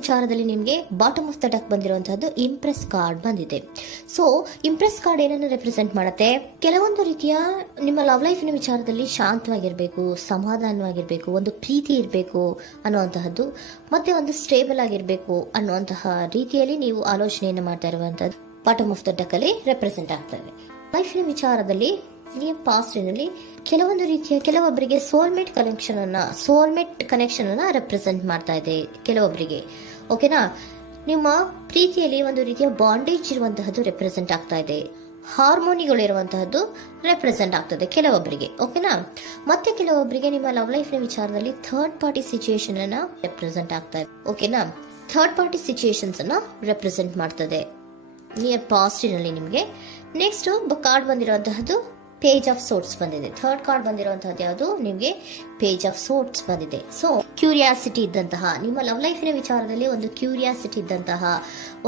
ವಿಚಾರದಲ್ಲಿ ನಿಮಗೆ bottom of the deck ಬಂದಿರುವಂತಹದ್ದು ಇಂಪ್ರೆಸ್ ಕಾರ್ಡ್ ಬಂದಿದೆ. ಸೊ ಇಂಪ್ರೆಸ್ ಕಾರ್ಡ್ ಏನನ್ನು ರೆಪ್ರೆಸೆಂಟ್ ಮಾಡುತ್ತೆ? ಕೆಲವೊಂದು ರೀತಿಯ ನಿಮ್ಮ ಲವ್ ಲೈಫಿನ ವಿಚಾರದಲ್ಲಿ ಶಾಂತವಾಗಿರ್ಬೇಕು, ಸಮಾಧಾನವಾಗಿರ್ಬೇಕು, ಒಂದು ಪ್ರೀತಿ ಇರಬೇಕು ಅನ್ನುವಂತಹದ್ದು, ಮತ್ತೆ ಒಂದು ಸ್ಟೇಬಲ್ ಆಗಿರ್ಬೇಕು ಅನ್ನುವಂತಹ ರೀತಿಯಲ್ಲಿ ನೀವು ಆಲೋಚನೆಯನ್ನು ಮಾಡ್ತಾ ಇರುವಂತಹದ್ದು ಬಾಟಮ್ ಆಫ್ ದ ಡೆಕ್ ಅಲ್ಲಿ ರೆಪ್ರೆಸೆಂಟ್ ಆಗ್ತದೆ. ಲೈಫಿನ ವಿಚಾರದಲ್ಲಿ ಪಾಸ್ಟಿನಲ್ಲಿ ಕೆಲವೊಂದು ರೀತಿಯ ಕೆಲವೊಬ್ಬರಿಗೆ ಸೋಲ್ಮೇಟ್ ಕನೆಕ್ಷನ್ ಅನ್ನ ರೆಪ್ರೆಸೆಂಟ್ ಮಾಡ್ತಾ ಇದೆ ಕೆಲವೊಬ್ಬರಿಗೆ. ಓಕೆನಾ? ನಿಮ್ಮ ಪ್ರೀತಿಯಲ್ಲಿ ಒಂದು ರೀತಿಯ ಬಾಂಡೇಜ್ ಇರುವಂತಹದ್ದು ರೆಪ್ರೆಸೆಂಟ್ ಆಗ್ತಾ ಇದೆ. ಹಾರ್ಮೋನಿಗಳು ಇರುವಂತಹದ್ದು ರೆಪ್ರೆಸೆಂಟ್ ಆಗ್ತದೆ ಕೆಲವೊಬ್ಬರಿಗೆ. ಓಕೆನಾ? ಮತ್ತೆ ಕೆಲವೊಬ್ಬರಿಗೆ ನಿಮ್ಮ ಲವ್ ಲೈಫ್ನ ವಿಚಾರದಲ್ಲಿ ಥರ್ಡ್ ಪಾರ್ಟಿ ಸಿಚುಯೇಷನ್ ಅನ್ನ ರೆಪ್ರೆಸೆಂಟ್ ಆಗ್ತಾ ಇದೆ. ಓಕೆನಾ? ಥರ್ಡ್ ಪಾರ್ಟಿ ಸಿಚುಯೇಷನ್ಸ್ ಅನ್ನ ರೆಪ್ರೆಸೆಂಟ್ ಮಾಡ್ತದೆ ನಿಯರ್ ಪಾಸ್ಟಿನಲ್ಲಿ ನಿಮಗೆ. ನೆಕ್ಸ್ಟ್ ಕಾರ್ಡ್ ಬಂದಿರುವಂತಹದ್ದು ಪೇಜ್ ಆಫ್ ಸೋರ್ಟ್ಸ್ ಬಂದಿದೆ. ಥರ್ಡ್ ಕಾರ್ಡ್ ಬಂದಿರುವಂತಹದ್ದು ಯಾವುದು? ನಿಮಗೆ ಪೇಜ್ ಆಫ್ ಸೋರ್ಟ್ಸ್ ಬಂದಿದೆ. ಸೊ ಕ್ಯೂರಿಯಾಸಿಟಿ ಇದ್ದಂತಹ, ನಿಮ್ಮ ಲವ್ ಲೈಫಿನ ವಿಚಾರದಲ್ಲಿ ಒಂದು ಕ್ಯೂರಿಯಾಸಿಟಿ ಇದ್ದಂತಹ,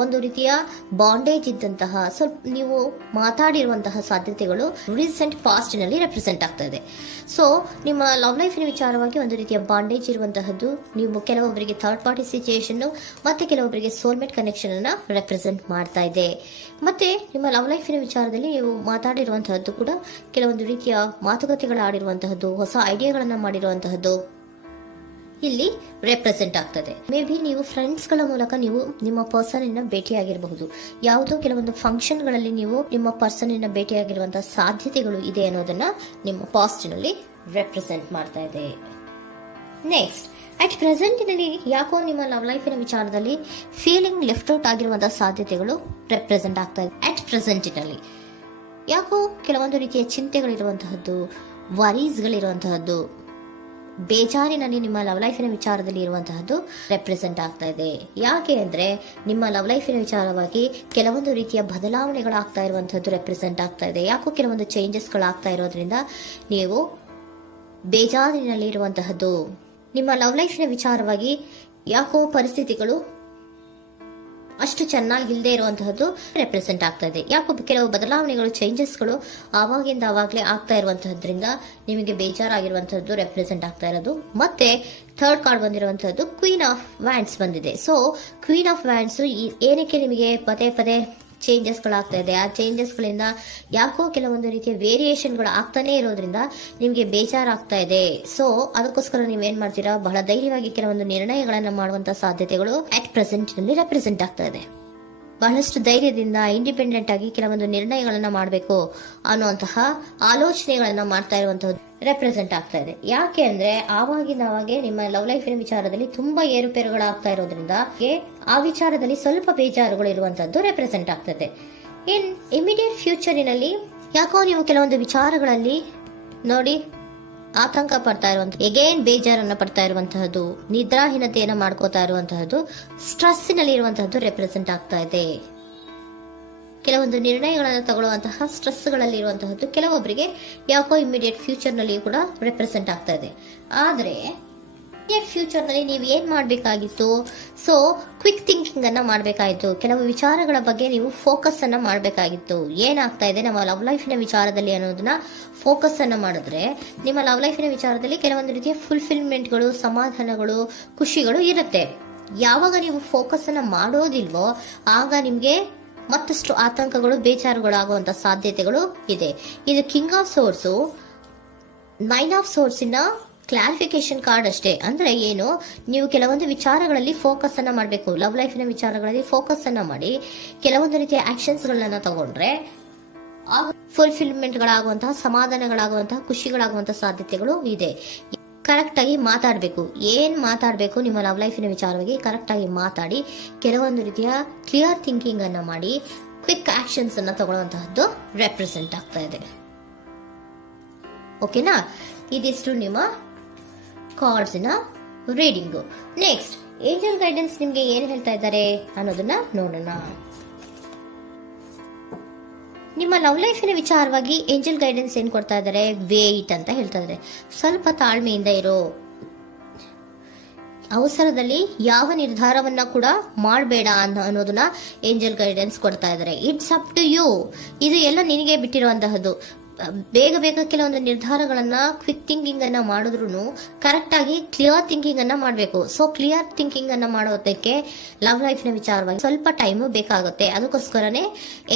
ಒಂದು ರೀತಿಯ ಬಾಂಡೇಜ್ ಇದ್ದಂತಹ, ಸ್ವಲ್ಪ ನೀವು ಮಾತಾಡಿರುವಂತಹ ಸಾಧ್ಯತೆಗಳು ರೀಸೆಂಟ್ ಪಾಸ್ಟಿನಲ್ಲಿ ರೆಪ್ರೆಸೆಂಟ್ ಆಗ್ತಾ ಇದೆ. ಸೊ ನಿಮ್ಮ ಲವ್ ಲೈಫಿನ ವಿಚಾರವಾಗಿ ಒಂದು ರೀತಿಯ ಬಾಂಡೇಜ್ ಇರುವಂತಹದ್ದು, ನೀವು ಕೆಲವೊಬ್ಬರಿಗೆ ಥರ್ಡ್ ಪಾರ್ಟಿ ಸಿಚುಯೇಷನ್ ಮತ್ತೆ ಕೆಲವೊಬ್ಬರಿಗೆ ಸೋಲ್ಮೇಟ್ ಕನೆಕ್ಷನ್ ಅನ್ನ ರೆಪ್ರೆಸೆಂಟ್ ಮಾಡ್ತಾ ಇದೆ. ಮತ್ತೆ ನಿಮ್ಮ ಲವ್ ಲೈಫಿನ ವಿಚಾರದಲ್ಲಿ ನೀವು ಮಾತಾಡಿರುವಂತಹದ್ದು ಕೂಡ ಕೆಲವೊಂದು ರೀತಿಯ ಮಾತುಕತೆಗಳು ಆಡಿರುವಂತಹದ್ದು, ಹೊಸ ಐಡಿಯಾಗಳನ್ನ ಮಾಡಿರುವಂತಹದ್ದು ಇಲ್ಲಿ ರೆಪ್ರೆಸೆಂಟ್ ಆಗ್ತದೆ. ಮೇ ಬಿ ನೀವು ಫ್ರೆಂಡ್ಸ್ ಗಳ ಮೂಲಕ ನೀವು ನಿಮ್ಮ ಪರ್ಸನ್ ಅನ್ನ ಭೇಟಿಯಾಗಿರಬಹುದು. ಯಾವುದೋ ಕೆಲವೊಂದು ಫಂಕ್ಷನ್ ಗಳಲ್ಲಿ ನೀವು ನಿಮ್ಮ ಪರ್ಸನ್ ಅನ್ನ ಭೇಟಿಯಾಗಿರುವಂತಹ ಸಾಧ್ಯತೆಗಳು ಇದೆ ಅನ್ನೋದನ್ನ ನಿಮ್ಮ ಪಾಸ್ಟ್ನಲ್ಲಿ ರೆಪ್ರೆಸೆಂಟ್ ಮಾಡ್ತಾ ಇದೆ. ನೆಕ್ಸ್ಟ್, ಅಟ್ ಪ್ರೆಸೆಂಟ್ನಲ್ಲಿ ಯಾಕೋ ನಿಮ್ಮ ಲವ್ ಲೈಫಿನ ವಿಚಾರದಲ್ಲಿ ಫೀಲಿಂಗ್ ಲೆಫ್ಟ್ ಔಟ್ ಆಗಿರುವಂತಹ ಸಾಧ್ಯತೆಗಳು ರೆಪ್ರೆಸೆಂಟ್ ಆಗ್ತಾ ಇದೆ. ಅಟ್ ಪ್ರೆಸೆಂಟ್ನಲ್ಲಿ ಯಾಕೋ ಕೆಲವೊಂದು ರೀತಿಯ ಚಿಂತೆಗಳಿರುವಂತಹದ್ದು, ವರೀಸ್ಗಳಿರುವಂತಹದ್ದು, ಬೇಜಾರಿನಲ್ಲಿ ನಿಮ್ಮ ಲವ್ ಲೈಫಿನ ವಿಚಾರದಲ್ಲಿ ಇರುವಂತಹದ್ದು ರೆಪ್ರೆಸೆಂಟ್ ಆಗ್ತಾ ಇದೆ. ಯಾಕೆ ಅಂದ್ರೆ ನಿಮ್ಮ ಲವ್ ಲೈಫಿನ ವಿಚಾರವಾಗಿ ಕೆಲವೊಂದು ರೀತಿಯ ಬದಲಾವಣೆಗಳಾಗ್ತಾ ಇರುವಂತಹದ್ದು ರೆಪ್ರೆಸೆಂಟ್ ಆಗ್ತಾ ಇದೆ. ಯಾಕೋ ಕೆಲವೊಂದು ಚೇಂಜಸ್ಗಳಾಗ್ತಾ ಇರೋದ್ರಿಂದ ನೀವು ಬೇಜಾರಿನಲ್ಲಿ ಇರುವಂತಹದ್ದು. ನಿಮ್ಮ ಲವ್ ಲೈಫಿನ ವಿಚಾರವಾಗಿ ಯಾಕೋ ಪರಿಸ್ಥಿತಿಗಳು ಅಷ್ಟು ಚೆನ್ನಾಗಿಲ್ಲದೆ ಇರುವಂತಹದ್ದು ರೆಪ್ರೆಸೆಂಟ್ ಆಗ್ತಾ ಇದೆ. ಯಾಕೋ ಕೆಲವು ಬದಲಾವಣೆಗಳು, ಚೇಂಜಸ್ಗಳು ಆವಾಗಿಂದ ಆವಾಗಲೇ ಆಗ್ತಾ ಇರುವಂತಹದ್ರಿಂದ ನಿಮಗೆ ಬೇಜಾರಾಗಿರುವಂತಹದ್ದು ರೆಪ್ರೆಸೆಂಟ್ ಆಗ್ತಾ ಇರೋದು. ಮತ್ತೆ ಥರ್ಡ್ ಕಾರ್ಡ್ ಬಂದಿರುವಂತಹದ್ದು ಕ್ವೀನ್ ಆಫ್ ವ್ಯಾಂಡ್ಸ್ ಬಂದಿದೆ. ಸೊ ಕ್ವೀನ್ ಆಫ್ ವ್ಯಾಂಡ್ಸ್ ಏನಕ್ಕೆ ನಿಮಗೆ ಪದೇ ಪದೇ ಚೇಂಜಸ್ಗಳಾಗ್ತಾ ಇದೆ? ಆ ಚೇಂಜಸ್ಗಳಿಂದ ಯಾಕೋ ಕೆಲವೊಂದು ರೀತಿಯ ವೇರಿಯೇಷನ್ಗಳು ಆಗ್ತಾನೆ ಇರೋದ್ರಿಂದ ನಿಮಗೆ ಬೇಜಾರಾಗ್ತಾ ಇದೆ. ಸೊ ಅದಕ್ಕೋಸ್ಕರ ನೀವೇನ್ ಮಾಡ್ತೀರಾ? ಬಹಳ ಧೈರ್ಯವಾಗಿ ಕೆಲವೊಂದು ನಿರ್ಣಯಗಳನ್ನ ಮಾಡುವಂತಹ ಸಾಧ್ಯತೆಗಳು ಅಟ್ ಪ್ರೆಸೆಂಟ್ ನಲ್ಲಿ ರೆಪ್ರೆಸೆಂಟ್ ಆಗ್ತಾ ಇದೆ. ಬಹಳಷ್ಟು ಧೈರ್ಯದಿಂದ ಇಂಡಿಪೆಂಡೆಂಟ್ ಆಗಿ ಕೆಲವೊಂದು ನಿರ್ಣಯಗಳನ್ನ ಮಾಡಬೇಕು ಅನ್ನುವಂತಹ ಆಲೋಚನೆಗಳನ್ನ ಮಾಡ್ತಾ ಇರುವಂತಹದ್ದು ರೆಪ್ರೆಸೆಂಟ್ ಆಗ್ತಾ ಇದೆ. ಯಾಕೆ ಅಂದ್ರೆ ಆವಾಗಿನಾವಾಗೆ ನಿಮ್ಮ ಲವ್ ಲೈಫಿನ ವಿಚಾರದಲ್ಲಿ ತುಂಬಾ ಏರುಪೇರುಗಳಾಗ್ತಾ ಇರೋದ್ರಿಂದ ಆ ವಿಚಾರದಲ್ಲಿ ಸ್ವಲ್ಪ ಬೇಜಾರುಗಳು ಇರುವಂತದ್ದು ರೆಪ್ರೆಸೆಂಟ್ ಆಗ್ತದೆ. ಇನ್ ಇಮಿಡಿಯೇಟ್ ಫ್ಯೂಚರಿನಲ್ಲಿ ಯಾಕೋ ನೀವು ಕೆಲವೊಂದು ವಿಚಾರಗಳಲ್ಲಿ ನೋಡಿ ಆತಂಕ ಪಡ್ತಾ ಇರುವಂತಹ, ಎಗೇನ್ ಬೇಜಾರನ್ನ ಪಡ್ತಾ ಇರುವಂತಹದ್ದು, ನಿದ್ರಾಹೀನತೆಯನ್ನ ಮಾಡ್ಕೋತಾ ಇರುವಂತಹದ್ದು, ಸ್ಟ್ರೆಸ್ಸಿನಲ್ಲಿ ಇರುವಂತಹದ್ದು ರೆಪ್ರೆಸೆಂಟ್ ಆಗ್ತಾ ಇದೆ. ಕೆಲವೊಂದು ನಿರ್ಣಯಗಳನ್ನು ತಗೊಳ್ಳುವಂತಹ ಸ್ಟ್ರೆಸ್ಗಳಲ್ಲಿ ಇರುವಂತಹದ್ದು ಕೆಲವೊಬ್ಬರಿಗೆ ಯಾಕೋ ಇಮಿಡಿಯೇಟ್ ಫ್ಯೂಚರ್ ನಲ್ಲಿ ಕೂಡ ರೆಪ್ರೆಸೆಂಟ್ ಆಗ್ತಾ ಇದೆ. ಆದ್ರೆ ಫ್ಯೂಚರ್ ನಲ್ಲಿ ನೀವು ಏನ್ ಮಾಡ್ಬೇಕಾಗಿತ್ತು? ಸೊ ಕ್ವಿಕ್ ಥಿಂಕಿಂಗ್ ಅನ್ನ ಮಾಡ್ಬೇಕಾಗಿತ್ತು. ಕೆಲವು ವಿಚಾರಗಳ ಬಗ್ಗೆ ನೀವು ಫೋಕಸ್ ಅನ್ನ ಮಾಡ್ಬೇಕಾಗಿತ್ತು. ಏನಾಗ್ತಾ ಇದೆ ನಮ್ಮ ಲವ್ ಲೈಫಿನ ವಿಚಾರದಲ್ಲಿ ಅನ್ನೋದನ್ನ ಫೋಕಸ್ ಅನ್ನ ಮಾಡಿದ್ರೆ ನಿಮ್ಮ ಲವ್ ಲೈಫಿನ ವಿಚಾರದಲ್ಲಿ ಕೆಲವೊಂದು ರೀತಿಯ ಫುಲ್ಫಿಲ್ಮೆಂಟ್ಗಳು, ಸಮಾಧಾನಗಳು, ಖುಷಿಗಳು ಇರುತ್ತೆ. ಯಾವಾಗ ನೀವು ಫೋಕಸ್ ಅನ್ನ ಮಾಡೋದಿಲ್ವೋ ಆಗ ನಿಮ್ಗೆ ಮತ್ತಷ್ಟು ಆತಂಕಗಳು, ಬೇಜಾರುಗಳು ಆಗುವಂತ ಸಾಧ್ಯತೆಗಳು ಇದೆ. ಇದು king of swords, nine of swords ಇನ್ನ ಕ್ಲಾರಿಫಿಕೇಶನ್ ಕಾರ್ಡ್ ಅಷ್ಟೇ. ಅಂದ್ರೆ ಏನು? ನೀವು ಕೆಲವೊಂದು ವಿಚಾರಗಳಲ್ಲಿ ಫೋಕಸ್ ಅನ್ನ ಮಾಡಬೇಕು. ಲವ್ ಲೈಫಿನ ವಿಚಾರಗಳಲ್ಲಿ ಫೋಕಸ್ ಅನ್ನ ಮಾಡಿ ಕೆಲವೊಂದು ರೀತಿಯ ಆಕ್ಷನ್ಸ್ ಗಳನ್ನ ತಗೊಂಡ್ರೆ ಫುಲ್ಫಿಲ್ಮೆಂಟ್ ಗಳಾಗುವಂತಹ, ಸಮಾಧಾನಗಳಾಗುವಂತಹ, ಖುಷಿಗಳಾಗುವಂತಹ ಸಾಧ್ಯತೆಗಳು ಇದೆ. ಕರೆಕ್ಟ್ ಆಗಿ ಮಾತಾಡಬೇಕು. ಏನ್ ಮಾತಾಡಬೇಕು ನಿಮ್ಮ ಲವ್ ಲೈಫಿನ ವಿಚಾರವಾಗಿ ಕರೆಕ್ಟ್ ಆಗಿ ಮಾತಾಡಿ ಕೆಲವೊಂದು ರೀತಿಯ ಕ್ಲಿಯರ್ ಥಿಂಕಿಂಗ್ ಅನ್ನ ಮಾಡಿ ಕ್ವಿಕ್ ಆಕ್ಷನ್ಸ್ ಅನ್ನ ತಗೊಳ್ಳುವಂತಹದ್ದು ರೆಪ್ರೆಸೆಂಟ್ ಆಗ್ತಾ ಇದೆ. ಓಕೆನಾ? ಇದಿಷ್ಟು ನಿಮ್ಮ ಕಾರ್ಡ್ಸ್ ನ ರೀಡಿಂಗು. ನೆಕ್ಸ್ಟ್, ಏಂಜಲ್ ಗೈಡೆನ್ಸ್ ನಿಮ್ಗೆ ಏನ್ ಹೇಳ್ತಾ ಇದ್ದಾರೆ ಅನ್ನೋದನ್ನ ನೋಡೋಣ. ನಿಮ್ಮ ಲವ್ ಲೈಫಿನ ವಿಚಾರವಾಗಿ ಏಂಜಲ್ ಗೈಡೆನ್ಸ್ ಏನ್ ಕೊಡ್ತಾ ಇದ್ದಾರೆ? ವೇಟ್ ಅಂತ ಹೇಳ್ತಾ ಇದ್ದಾರೆ. ಸ್ವಲ್ಪ ತಾಳ್ಮೆಯಿಂದ ಇರೋ, ಅವಸರದಲ್ಲಿ ಯಾವ ನಿರ್ಧಾರವನ್ನ ಕೂಡ ಮಾಡಬೇಡ ಅನ್ನೋದನ್ನ ಏಂಜಲ್ ಗೈಡೆನ್ಸ್ ಕೊಡ್ತಾ ಇದ್ದಾರೆ. It's up to you. ಇದು ಎಲ್ಲ ನಿನಗೆ ಬಿಟ್ಟಿರುವಂತಹದ್ದು. ಬೇಗ ಬೇಗ ಕೆಲವೊಂದು ನಿರ್ಧಾರಗಳನ್ನ ಕ್ವಿಕ್ ಥಿಂಕಿಂಗ್ ಅನ್ನ ಮಾಡಿದ್ರು ಕರೆಕ್ಟ್ ಆಗಿ ಕ್ಲಿಯರ್ ಥಿಂಕಿಂಗ್ ಅನ್ನ ಮಾಡಬೇಕು. ಸೊ ಕ್ಲಿಯರ್ ಥಿಂಕಿಂಗ್ ಅನ್ನ ಮಾಡೋದಕ್ಕೆ ಲವ್ ಲೈಫ್ ನ ವಿಚಾರವಾಗಿ ಸ್ವಲ್ಪ ಟೈಮ್ ಬೇಕಾಗುತ್ತೆ. ಅದಕ್ಕೋಸ್ಕರನೇ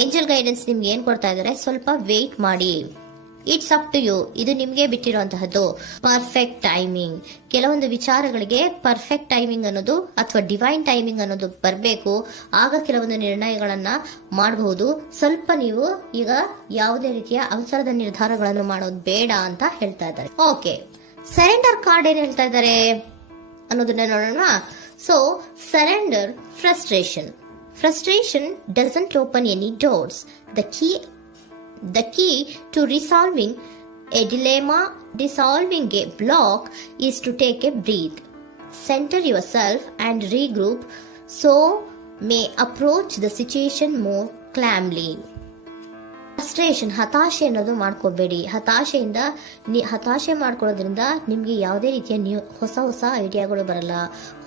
ಏಂಜಲ್ ಗೈಡೆನ್ಸ್ ನಿಮ್ಗೆ ಏನ್ ಕೊಡ್ತಾ ಇದಾರೆ, ಸ್ವಲ್ಪ ವೇಟ್ ಮಾಡಿ, ಇಟ್ಸ್ ಅಪ್ ಟು ಯು, ಇದು ನಿಮ್ಗೆ ಬಿಟ್ಟಿರುವಂತಹದ್ದು. ಪರ್ಫೆಕ್ಟ್ ಟೈಮಿಂಗ್, ಕೆಲವೊಂದು ವಿಚಾರಗಳಿಗೆ ಪರ್ಫೆಕ್ಟ್ ಟೈಮಿಂಗ್ ಅನ್ನೋದು ಅಥವಾ ಡಿವೈನ್ ಟೈಮಿಂಗ್ ಅನ್ನೋದು ಬರಬೇಕು. ಆಗ ಕೆಲವೊಂದು ನಿರ್ಣಯಗಳನ್ನ ಮಾಡಬಹುದು. ಸ್ವಲ್ಪ ನೀವು ಈಗ ಯಾವುದೇ ರೀತಿಯ ಅವಸರದ ನಿರ್ಧಾರಗಳನ್ನು ಮಾಡೋದು ಬೇಡ ಅಂತ ಹೇಳ್ತಾ ಇದ್ದಾರೆ. ಓಕೆ, ಸರೆಂಡರ್ ಕಾರ್ಡ್ ಏನ್ ಹೇಳ್ತಾ ಇದ್ದಾರೆ ಅನ್ನೋದನ್ನ ನೋಡೋಣ. So surrender frustration doesn't open any doors. The key to resolving a dilemma, dissolving a block, is to take a breath, center yourself and regroup, so may approach the situation more calmly. Frustration, ಹತಾಶೆ ಅನ್ನೋದು ಮಾಡ್ಕೋಬೇಡಿ. ಹತಾಶೆ ಮಾಡ್ಕೊಳ್ಳೋದ್ರಿಂದ ನಿಮ್ಗೆ ಯಾವುದೇ ರೀತಿಯ ಹೊಸ ಐಡಿಯಾಗಳು ಬರಲ್ಲ,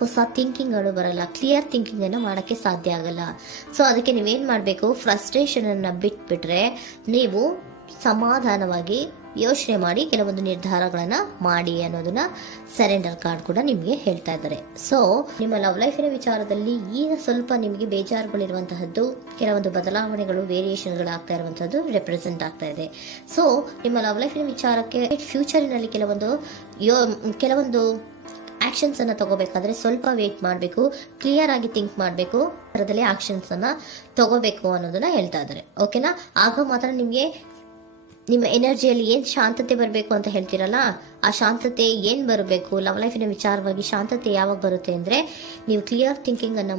ಹೊಸ ಥಿಂಕಿಂಗ್ಗಳು ಬರಲ್ಲ, ಕ್ಲಿಯರ್ ಥಿಂಕಿಂಗ್ ಅನ್ನ ಮಾಡಕ್ಕೆ ಸಾಧ್ಯ ಆಗಲ್ಲ. ಸೊ ಅದಕ್ಕೆ ನೀವೇನ್ ಮಾಡ್ಬೇಕು, ಫ್ರಸ್ಟ್ರೇಷನ್ ಅನ್ನ ಬಿಟ್ಬಿಟ್ರೆ ನೀವು ಸಮಾಧಾನವಾಗಿ ಯೋಚನೆ ಮಾಡಿ ಕೆಲವೊಂದು ನಿರ್ಧಾರಗಳನ್ನ ಮಾಡಿ ಅನ್ನೋದನ್ನ ಸರೆಂಡರ್ ಕಾರ್ಡ್ ಕೂಡ ನಿಮ್ಗೆ ಹೇಳ್ತಾ ಇದ್ದಾರೆ. ಸೊ ನಿಮ್ಮ ಲವ್ ಲೈಫಿನ ವಿಚಾರದಲ್ಲಿ ಈಗ ಸ್ವಲ್ಪ ನಿಮಗೆ ಬೇಜಾರುಗಳಿರುವಂತಹದ್ದು, ಕೆಲವೊಂದು ಬದಲಾವಣೆಗಳು, ವೇರಿಯೇಷನ್ಗಳು ಆಗ್ತಾ ಇರುವಂತಹದ್ದು ರೆಪ್ರೆಸೆಂಟ್ ಆಗ್ತಾ ಇದೆ. ಸೊ ನಿಮ್ಮ ಲವ್ ಲೈಫಿನ ವಿಚಾರಕ್ಕೆ ಫ್ಯೂಚರಿನಲ್ಲಿ ಕೆಲವೊಂದು ಆಕ್ಷನ್ಸ್ ಅನ್ನ ತಗೋಬೇಕಾದ್ರೆ ಸ್ವಲ್ಪ ವೇಟ್ ಮಾಡಬೇಕು, ಕ್ಲಿಯರ್ ಆಗಿ ಥಿಂಕ್ ಮಾಡಬೇಕು, ಅದರಲ್ಲಿ ಆಕ್ಷನ್ಸ್ ಅನ್ನ ತಗೋಬೇಕು ಅನ್ನೋದನ್ನ ಹೇಳ್ತಾ ಇದ್ದಾರೆ. ಓಕೆನಾ? ಆಗ ಮಾತ್ರ ನಿಮ್ಗೆ ನಿಮ್ಮ ಎನರ್ಜಿಯಲ್ಲಿ ಏನ್ ಶಾಂತತೆ ಬರಬೇಕು ಅಂತ ಹೇಳ್ತೀರಲ್ಲ, ಆ ಶಾಂತತೆ ಏನ್ ಬರಬೇಕು, ಲವ್ ಲೈಫಿನ ವಿಚಾರವಾಗಿ ಶಾಂತತೆ ಯಾವಾಗ ಬರುತ್ತೆ ಅಂದ್ರೆ ನೀವು ಕ್ಲಿಯರ್ ಥಿಂಕಿಂಗ್ ಅನ್ನ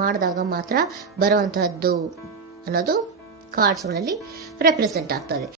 ಮಾಡಿದಾಗ ಮಾತ್ರ ಬರುವಂತಹದ್ದು ಅನ್ನೋದು ಕಾರ್ಡ್ಸ್ಗಳಲ್ಲಿ ರೆಪ್ರೆಸೆಂಟ್ ಆಗ್ತದೆ.